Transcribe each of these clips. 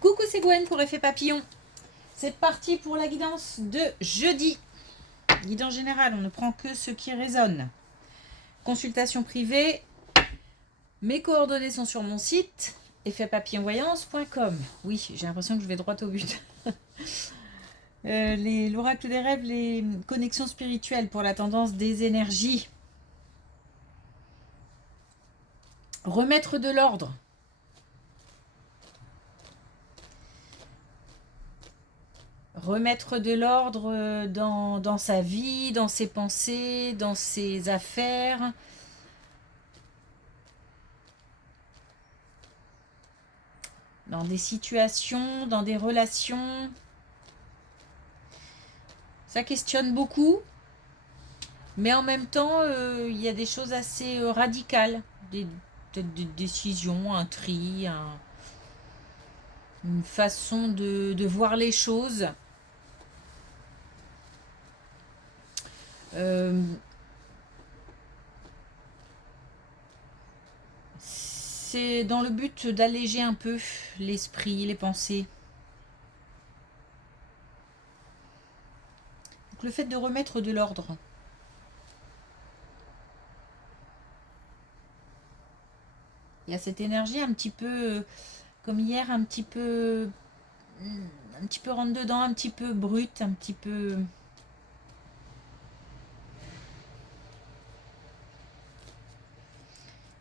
Coucou, c'est Gwen pour Effet Papillon. C'est parti pour la guidance de jeudi. Guidance générale, on ne prend que ce qui résonne. Consultation privée. Mes coordonnées sont sur mon site effetpapillonvoyance.com. Oui, j'ai l'impression que je vais droit au but. L'oracle des rêves, les connexions spirituelles pour la tendance des énergies. Remettre de l'ordre. Remettre de l'ordre dans sa vie, dans ses pensées, dans ses affaires. Dans des situations, dans des relations. Ça questionne beaucoup. Mais en même temps, il y a des choses assez radicales. Peut-être des décisions, un tri, une façon de voir les choses. C'est dans le but d'alléger un peu l'esprit, les pensées. Donc, le fait de remettre de l'ordre. Il y a cette énergie un petit peu, comme hier, un petit peu rentre dedans, un petit peu brute, un petit peu...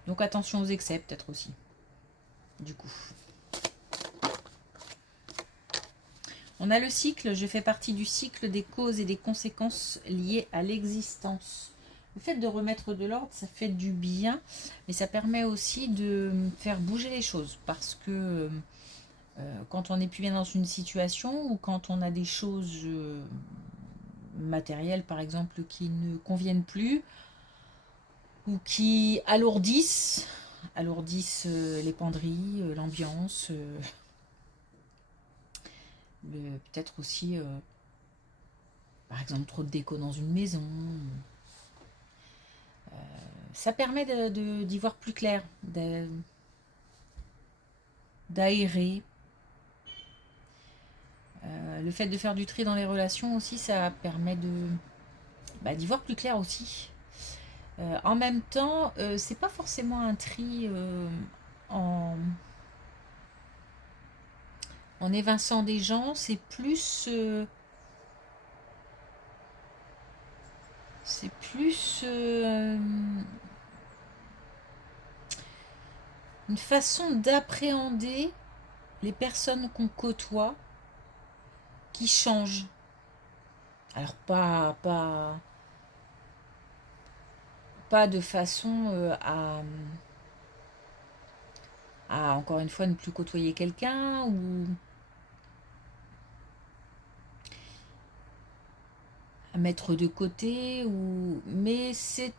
Donc attention aux excès peut-être aussi, du coup. On a le cycle, je fais partie du cycle des causes et des conséquences liées à l'existence. Le fait de remettre de l'ordre, ça fait du bien, mais ça permet aussi de faire bouger les choses. Parce que quand on n'est plus bien dans une situation ou quand on a des choses matérielles, par exemple, qui ne conviennent plus ou qui alourdissent les penderies, l'ambiance, peut-être aussi, par exemple, trop de déco dans une maison. Ça permet d'y voir plus clair, d'aérer. Le fait de faire du tri dans les relations aussi, ça permet d'y voir plus clair aussi. En même temps, c'est pas forcément un tri en évinçant des gens, c'est plus une façon d'appréhender les personnes qu'on côtoie qui changent. Alors pas de façon à encore une fois ne plus côtoyer quelqu'un ou à mettre de côté ou mais c'est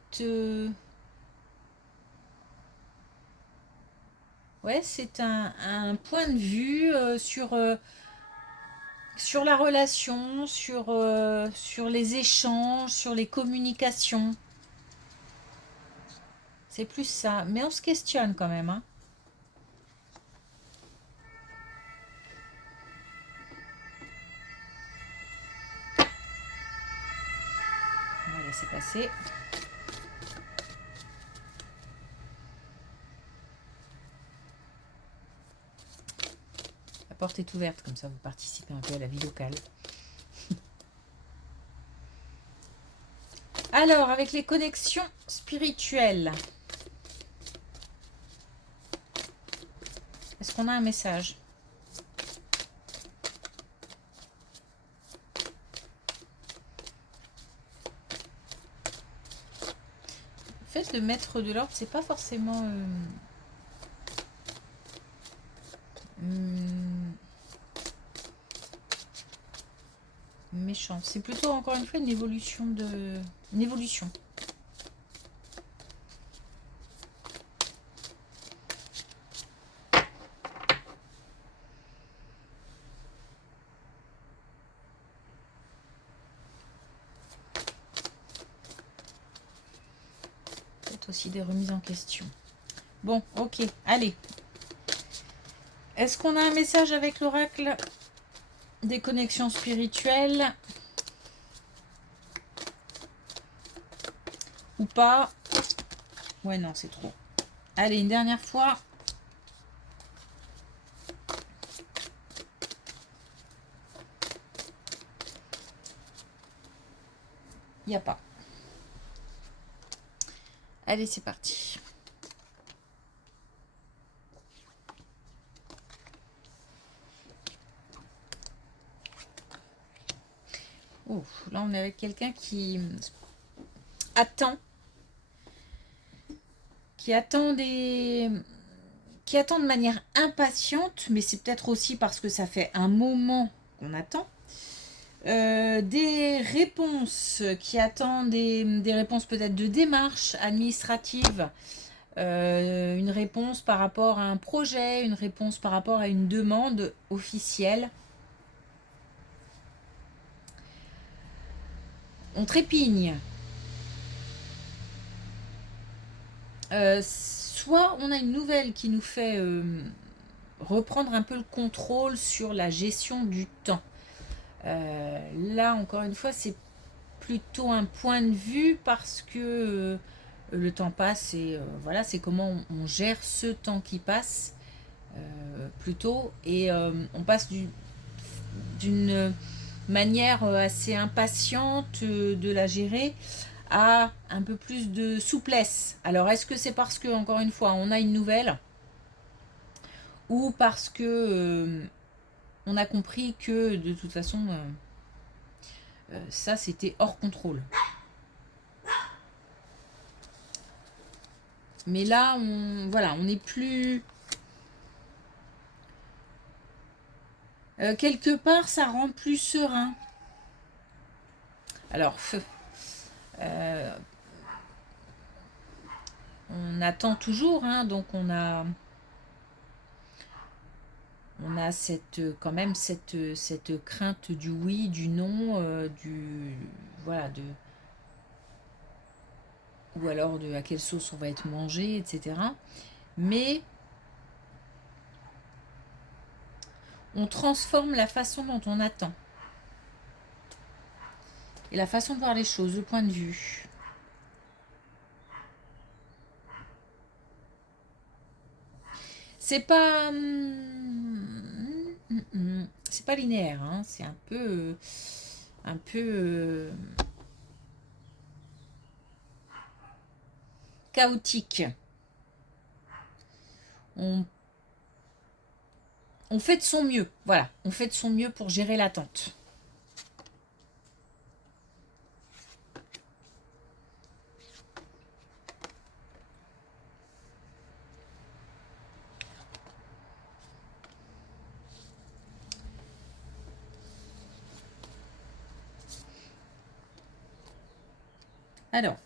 ouais, c'est un point de vue sur la relation, sur les échanges, sur les communications. C'est plus ça. Mais on se questionne quand même, hein. On va laisser passer. La porte est ouverte, comme ça vous participez un peu à la vie locale. Alors, avec les connexions spirituelles, est-ce qu'on a un message? Le fait de mettre de l'ordre, c'est pas forcément méchant. C'est plutôt, encore une fois, une évolution. Peut-être aussi des remises en question. Bon, ok, allez. Est-ce qu'on a un message avec l'oracle des connexions spirituelles ou pas? Ouais, non, c'est trop. Allez, une dernière fois. Il n'y a pas. Allez, c'est parti. Ouf, là, on est avec quelqu'un qui attend. Qui attend de manière impatiente, mais c'est peut-être aussi parce que ça fait un moment qu'on attend. Des réponses, qui attendent des réponses peut-être de démarches administratives, une réponse par rapport à un projet, une réponse par rapport à une demande officielle. On trépigne. Soit on a une nouvelle qui nous fait reprendre un peu le contrôle sur la gestion du temps. Là, encore une fois, c'est plutôt un point de vue parce que le temps passe et voilà, c'est comment on gère ce temps qui passe plutôt. Et on passe d'une manière assez impatiente de la gérer à un peu plus de souplesse. Alors, est-ce que c'est parce que, encore une fois, on a une nouvelle ou parce que on a compris que de toute façon ça c'était hors contrôle. Mais là, voilà, on n'est plus... quelque part, ça rend plus serein. Alors, on attend toujours, hein, donc on a quand même cette crainte du oui, du non, voilà, ou alors de à quelle sauce on va être mangé, etc. Mais on transforme la façon dont on attend. Et la façon de voir les choses, le point de vue. C'est pas... c'est pas linéaire, hein, c'est un peu... chaotique. On fait de son mieux, voilà. On fait de son mieux pour gérer l'attente. Alors,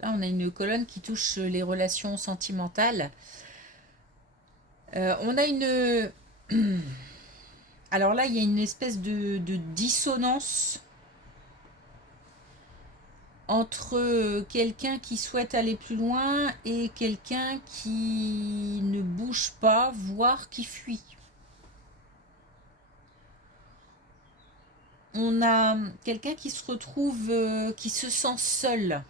là, on a une colonne qui touche les relations sentimentales. On a une... Alors là, il y a une espèce de dissonance entre quelqu'un qui souhaite aller plus loin et quelqu'un qui ne bouge pas, voire qui fuit. On a quelqu'un qui se retrouve, qui se sent seul.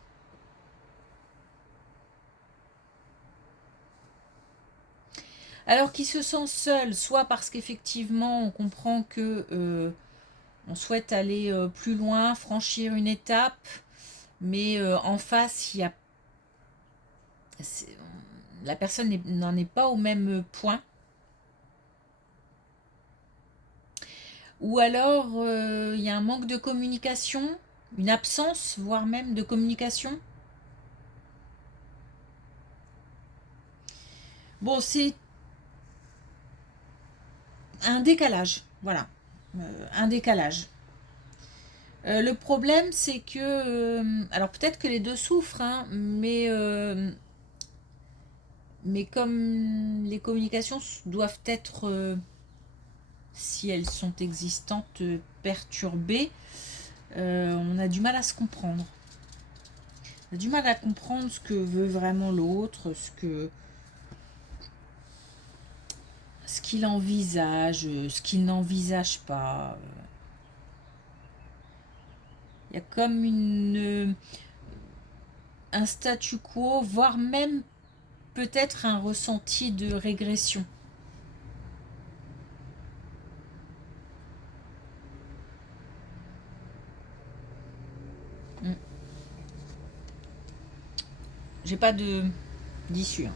Alors qui se sent seul, soit parce qu'effectivement on comprend que on souhaite aller plus loin, franchir une étape, mais en face, la personne n'en est pas au même point. Ou alors il y a un manque de communication, une absence, voire même de communication. Bon, c'est un décalage, voilà, un décalage. Le problème, c'est que, alors peut-être que les deux souffrent, hein, mais comme les communications doivent être, si elles sont existantes, perturbées, on a du mal à se comprendre. On a du mal à comprendre ce que veut vraiment l'autre, ce que... qu'il envisage, ce qu'il n'envisage pas. Il y a comme un statu quo, voire même peut-être un ressenti de régression. J'ai pas d'issue.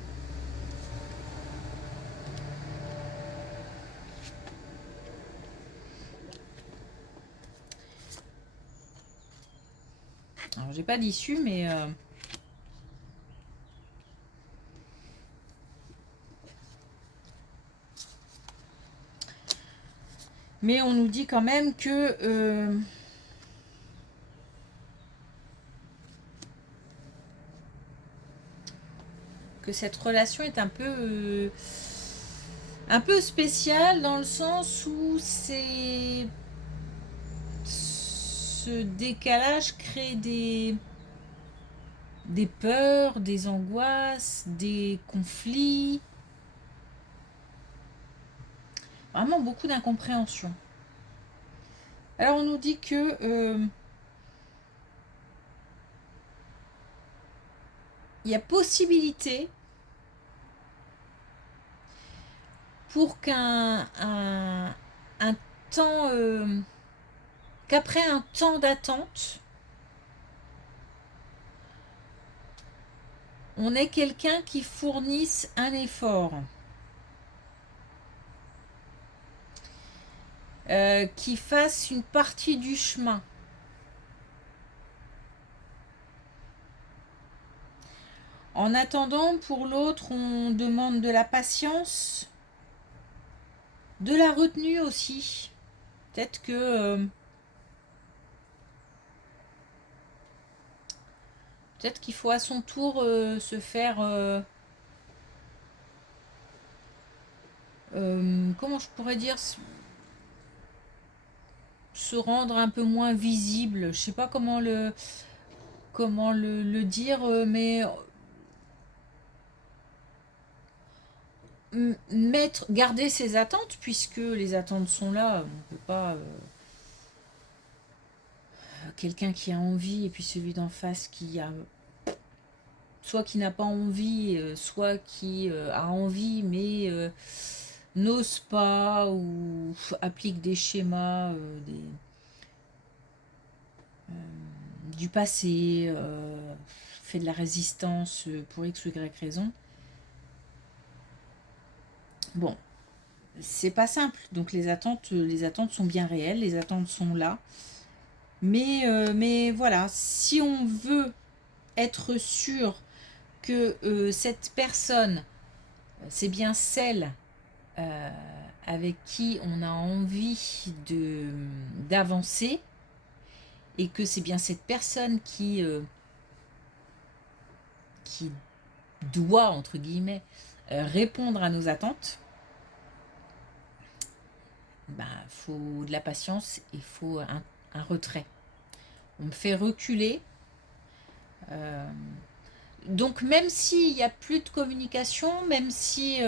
Alors j'ai pas d'issue, mais on nous dit quand même que cette relation est un peu spéciale dans le sens où ce décalage crée des peurs, des angoisses, des conflits, vraiment beaucoup d'incompréhension. Alors on nous dit que il y a possibilité pour qu'un temps, qu'après un temps d'attente, on ait quelqu'un qui fournisse un effort, qui fasse une partie du chemin. En attendant, pour l'autre, on demande de la patience, de la retenue aussi. Peut-être que peut-être qu'il faut à son tour se faire comment je pourrais dire, se rendre un peu moins visible. Je sais pas comment le dire, mais garder ses attentes, puisque les attentes sont là. On peut pas quelqu'un qui a envie et puis celui d'en face qui a soit qui n'a pas envie, soit qui a envie mais n'ose pas ou applique des schémas du passé, fait de la résistance pour X ou Y raison. Bon, c'est pas simple. Donc les attentes sont bien réelles, les attentes sont là. Mais voilà, si on veut être sûr que cette personne, c'est bien celle avec qui on a envie d'avancer, et que c'est bien cette personne qui doit, entre guillemets, répondre à nos attentes, bah, faut de la patience, il faut un retrait. On me fait reculer. Donc même s'il n'y a plus de communication, même si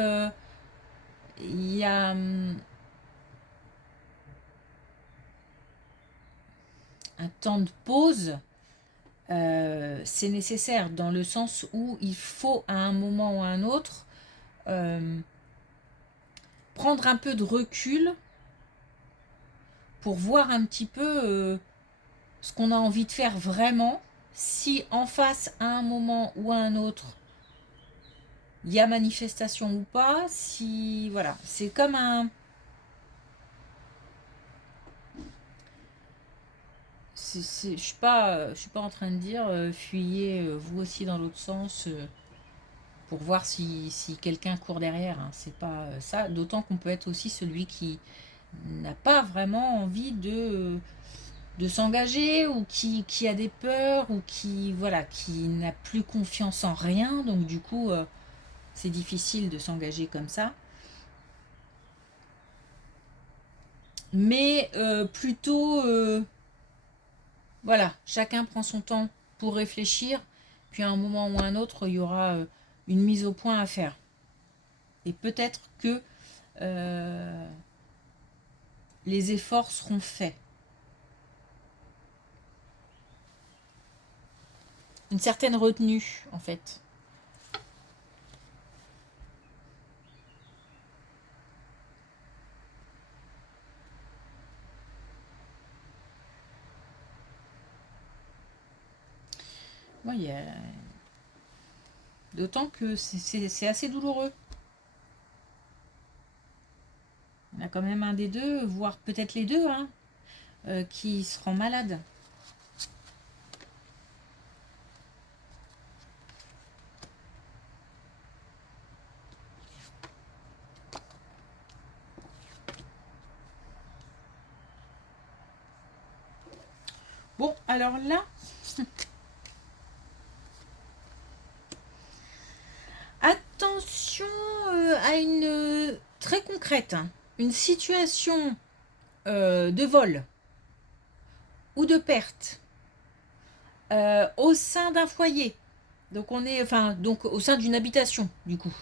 il y a un temps de pause, c'est nécessaire dans le sens où il faut à un moment ou à un autre prendre un peu de recul pour voir un petit peu ce qu'on a envie de faire vraiment, si en face à un moment ou à un autre il y a manifestation ou pas, si voilà, c'est comme un je suis pas en train de dire fuyez vous aussi dans l'autre sens pour voir si quelqu'un court derrière, hein. C'est pas ça, d'autant qu'on peut être aussi celui qui n'a pas vraiment envie de s'engager, ou qui a des peurs, ou qui voilà, qui n'a plus confiance en rien, donc du coup c'est difficile de s'engager comme ça. Mais plutôt voilà, chacun prend son temps pour réfléchir, puis à un moment ou à un autre il y aura une mise au point à faire, et peut-être que les efforts seront faits. Une certaine retenue, en fait. Oui, d'autant que c'est assez douloureux. Il y a quand même un des deux, voire peut-être les deux, hein, qui se rend malade. Bon, alors là, attention à une très concrète, hein, une situation de vol ou de perte au sein d'un foyer. Donc on est, enfin, donc au sein d'une habitation, du coup.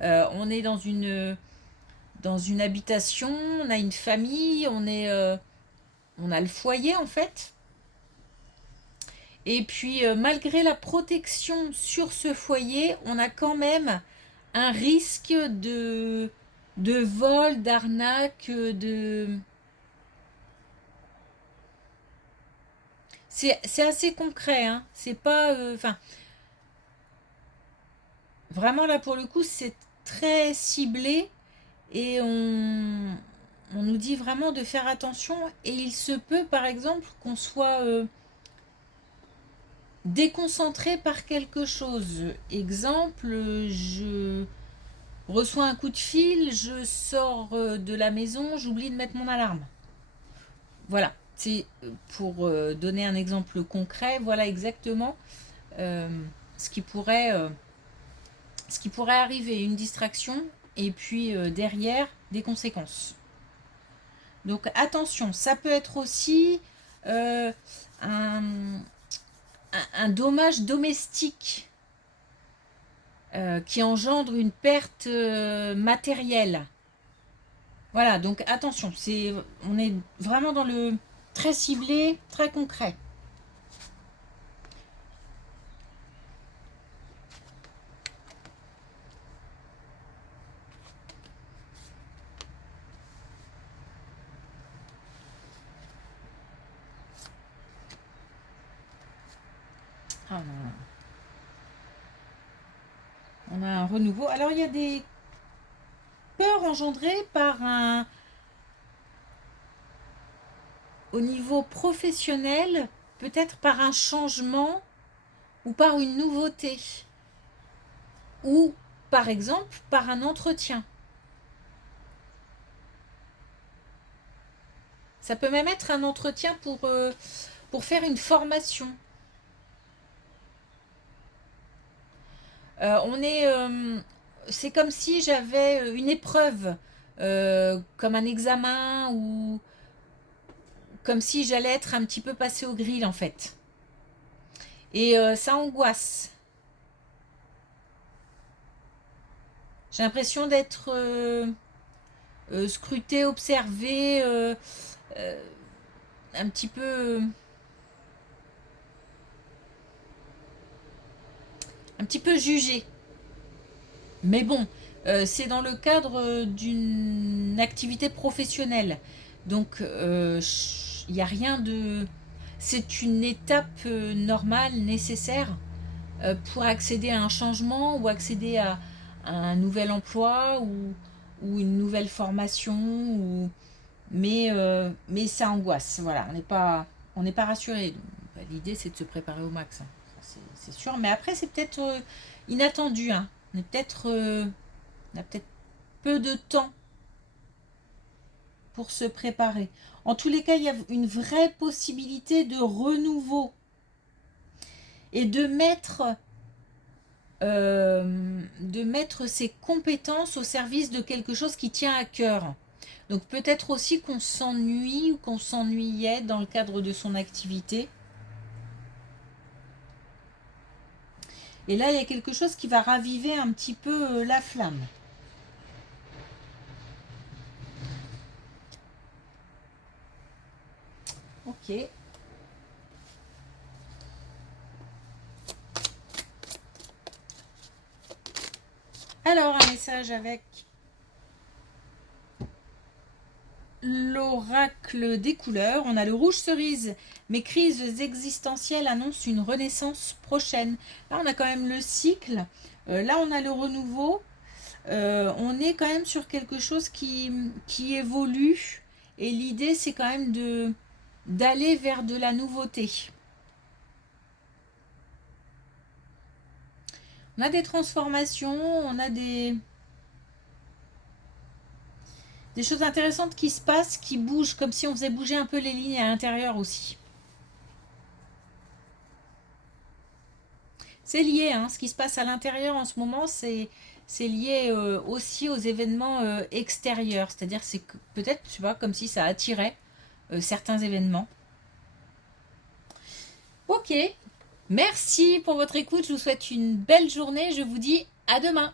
On est dans une habitation, on a une famille, on a le foyer en fait. Et puis malgré la protection sur ce foyer, on a quand même un risque de vol, d'arnaque, de... C'est assez concret, hein. C'est pas... Enfin, vraiment là pour le coup, c'est très ciblé et on nous dit vraiment de faire attention. Et il se peut par exemple qu'on soit déconcentré par quelque chose. Exemple, je reçois un coup de fil, je sors de la maison, j'oublie de mettre mon alarme. Voilà, c'est pour donner un exemple concret, voilà exactement euh, ce qui pourrait, euh, ce qui pourrait arriver, une distraction et puis derrière des conséquences. Donc attention, ça peut être aussi un, un dommage domestique qui engendre une perte matérielle. Voilà, donc attention, on est vraiment dans le très ciblé, très concret. Ah, on a un renouveau. Alors il y a des peurs engendrées par au niveau professionnel, peut-être par un changement ou par une nouveauté, ou par exemple par un entretien. Ça peut même être un entretien pour faire une formation. C'est comme si j'avais une épreuve, comme un examen ou comme si j'allais être un petit peu passé au grill en fait. Et ça angoisse. J'ai l'impression d'être scruté, observé, un petit peu, un petit peu jugé. Mais bon, c'est dans le cadre d'une activité professionnelle. Donc, il n'y a rien de... C'est une étape normale, nécessaire, pour accéder à un changement ou accéder à un nouvel emploi ou une nouvelle formation. Mais ça angoisse. Voilà, on n'est pas rassuré. L'idée, c'est de se préparer au max, hein. C'est sûr. Mais après, c'est peut-être inattendu, hein. On a peut-être peu de temps pour se préparer. En tous les cas, il y a une vraie possibilité de renouveau et de mettre ses compétences au service de quelque chose qui tient à cœur. Donc peut-être aussi qu'on s'ennuie ou qu'on s'ennuyait dans le cadre de son activité. Et là, il y a quelque chose qui va raviver un petit peu la flamme. Ok. Alors, un message avec l'oracle des couleurs. On a le rouge cerise. Mes crises existentielles annoncent une renaissance prochaine. Là, on a quand même le cycle. Là, on a le renouveau. On est quand même sur quelque chose qui évolue. Et l'idée, c'est quand même d'aller vers de la nouveauté. On a des transformations, on a des choses intéressantes qui se passent, qui bougent, comme si on faisait bouger un peu les lignes à l'intérieur aussi. C'est lié, hein, ce qui se passe à l'intérieur en ce moment, c'est lié aussi aux événements extérieurs. C'est-à-dire, c'est peut-être, tu vois, comme si ça attirait certains événements. Ok, merci pour votre écoute. Je vous souhaite une belle journée. Je vous dis à demain.